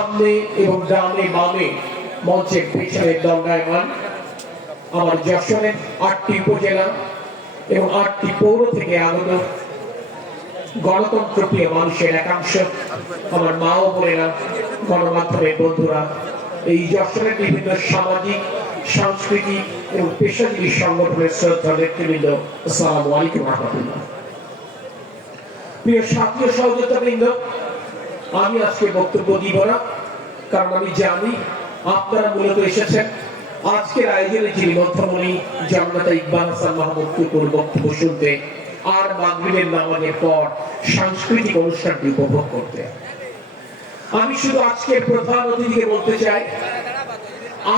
সামনে এবং ডানে বামে মঞ্চের পেছনে দণ্ডায়মান। আমার যশোরের আটটি উপজেলা এবং আটটি পৌর থেকে আগত গণতন্ত্র প্রিয় মানুষের একাংশ। আমার মা ও বোনেরা, গণমাধ্যমের বন্ধুরা, এই যশোরের বিভিন্ন সামাজিক, সাংস্কৃতিক এবং পেশাজীবী সংগঠনের শ্রদ্ধা নেতৃবৃন্দ, আসসালামু আলাইকুম রহমতুল্লাহ। প্রিয় সাথী ও সহযোগিতাবৃন্দ আমি আজকে বক্তব্য দিব না, কারণ আমি জানি আপনারা মূলত এসেছেন। আজকের আয়োজনে যিনি মধ্যমণি জান্নাতা ইকবাল হাসান মাহমুদ টুকুর বক্তব্য শুনতে আর মাগরিবের নামাজের পর সাংস্কৃতিক অনুষ্ঠানটি উপভোগ করতে। আমি শুধু আজকে প্রধান অতিথিকে বলতে চাই,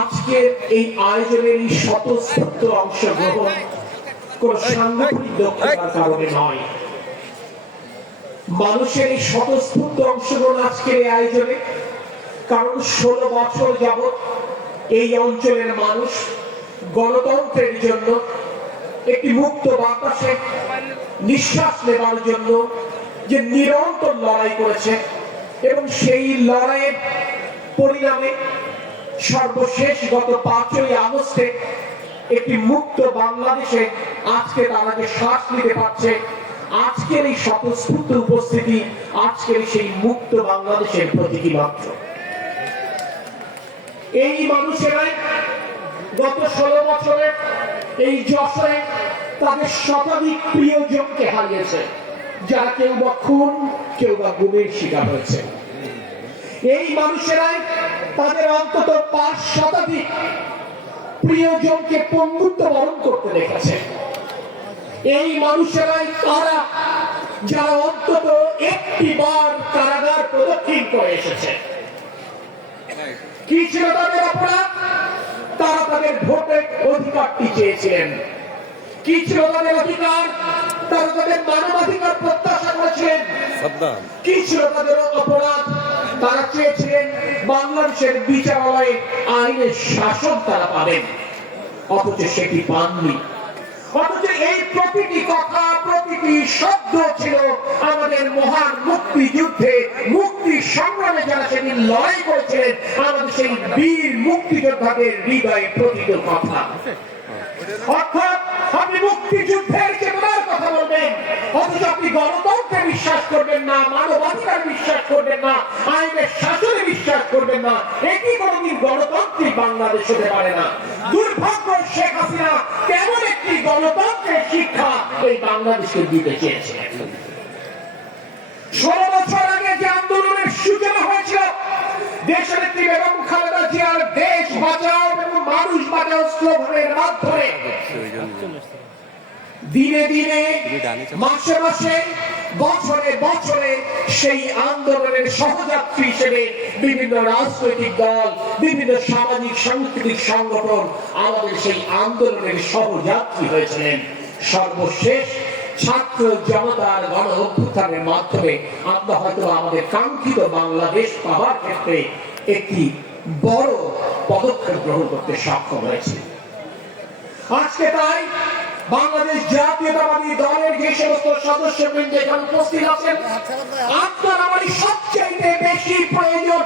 আজকে এই আয়োজনের এই স্বতঃস্ফূর্ত অংশগ্রহণ কোন সাংগঠনিক দক্ষতার কারণে নয়। মানুষের এই স্বতঃস্ফূর্ত অংশগ্রহণ আজকের এই আয়োজনে, কারণ ষোলো বছর যাবৎ এই অঞ্চলের মানুষ গণতন্ত্রের জন্য একটি মুক্ত বাতাসে নিঃশ্বাস নেবার জন্য যে নিরন্তর লড়াই করেছে এবং সেই লড়াইয়ের পরিণামে সর্বশেষ গত পাঁচই আগস্টে একটি মুক্ত বাংলাদেশে আজকে তারা যে শ্বাস নিতে পারছে আজকের এই স্বতঃস্ফূর্ত উপস্থিতি, আজকের সেই মুক্ত বাংলাদেশের প্রতীকী মাত্র। এই মানুষেরাই গত ষোলো বছরে, এই যশোরে তাদের শতাধিক প্রিয়জনকে হারিয়েছে, যারা কেউ বা খুন, কেউ বা গুমের শিকার হয়েছে। এই মানুষেরাই তাদের অন্তত পাঁচ শতাধিক প্রিয়জনকে পঙ্গুত্ব বরণ করতে দেখেছে। এই মানুষেরাই তারা যারা অন্তত একটি বার কারাগার প্রদক্ষিণ করে এসেছে। কি ছিল তাদের অপরাধ? তারা তাদের ভোটের অধিকারটি চেয়েছিলেন। কি ছিল তাদের অধিকার? তারা তাদের মানবাধিকার প্রত্যাশা করেছিলেন। কি ছিল তাদের অপরাধ? তারা চেয়েছিলেন বাংলাদেশের বিচারালয়ে আইনের শাসন তারা পাবেন। অথচ সেটি পাননি। অথচ এই প্রতিটি কথা, প্রতিটি শব্দ ছিল আমাদের মহান মুক্তি যুদ্ধে মুক্তি সংগ্রামে যারা সেদিন লড়াই করেছিলেন, আমাদের সেই বীর মুক্তিযোদ্ধাদের হৃদয়ে প্রতিত কথা। বিশ্বাস না বাংলাদেশ হতে পারে না। দুর্ভাগ্য শেখ হাসিনা কেমন গণতন্ত্রের শিক্ষা এই বাংলাদেশকে দিতে চেয়েছে। ষোলো বছর আগে যে আন্দোলনের সূচনা হয়েছিল, দেশনেত্রী বেগম খালেদা জিয়ার দেশ বাঁচাও এবং মানুষ বাঁচাও স্লোগানের মাধ্যমে দিনে দিনে, মাসে মাসে, বছরে বছরে সেই আন্দোলনের সহযাত্রী হিসেবে বিভিন্ন রাজনৈতিক দল, বিভিন্ন সামাজিক, সাংস্কৃতিক সংগঠন আমাদের সেই আন্দোলনের সহযাত্রী হয়েছিলেন। সর্বশেষ ছাত্র জনতার গণ অভ্যুত্থানের মাধ্যমে আমরা হয়তো আমাদের কাঙ্ক্ষিত বাংলাদেশ পাওয়ার ক্ষেত্রে একটি বড় পদক্ষেপ গ্রহণ করতে সক্ষম হয়েছে। আজকে তাই বাংলাদেশ জাতীয়তাবাদী দলের সমস্ত সদস্যবৃন্দ এখানে উপস্থিত আছেন। আপনার আমার সবচেয়ে বেশি প্রয়োজন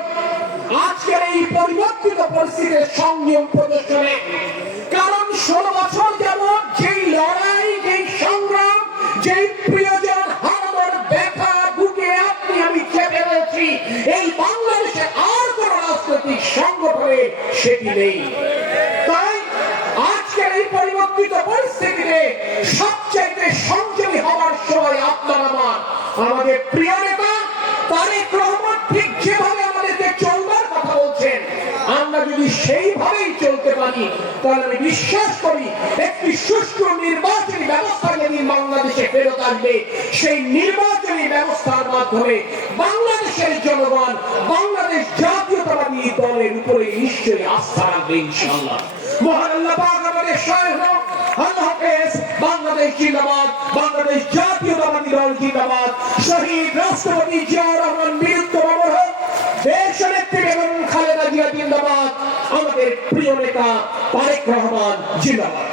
আজকের এই পরিবর্তিত পরিস্থিতির সংযম প্রদর্শনে। কারণ ষোলো বছর যেমন যেই লড়াই, যেই সংগ্রাম, যেই প্রিয়জন হারানোর ব্যথা বুকে আপনি আমি চেপে রয়েছি, এই বাংলাদেশে আর কোন রাজনৈতিক সংগঠনে সেটি নেই। তাই আজকের এই পরিবর্তিত পরিস্থিতিতে সেইভাবেই চলতে পারি। তাহলে আমি বিশ্বাস করি, একটি সুষ্ঠু নির্বাচনী ব্যবস্থা যদি বাংলাদেশে ফেরত আসবে, সেই নির্বাচনী ব্যবস্থার মাধ্যমে বাংলাদেশের জনগণ, বাংলাদেশ জাতীয়তাবাদী দলের উপরে নিশ্চয়ই আস্থা রাখবে ইনশাআল্লাহ। মহান আমাদের সহায় হোক বাংলাদেশ জাতীয়তাবাদী দল জিন্দাবাদ, শহীদ রাষ্ট্রপতি জিয়াউর রহমান বীরত্ব আমাদের প্রিয় নেতা তারেক রহমান জিন্দাবাদ।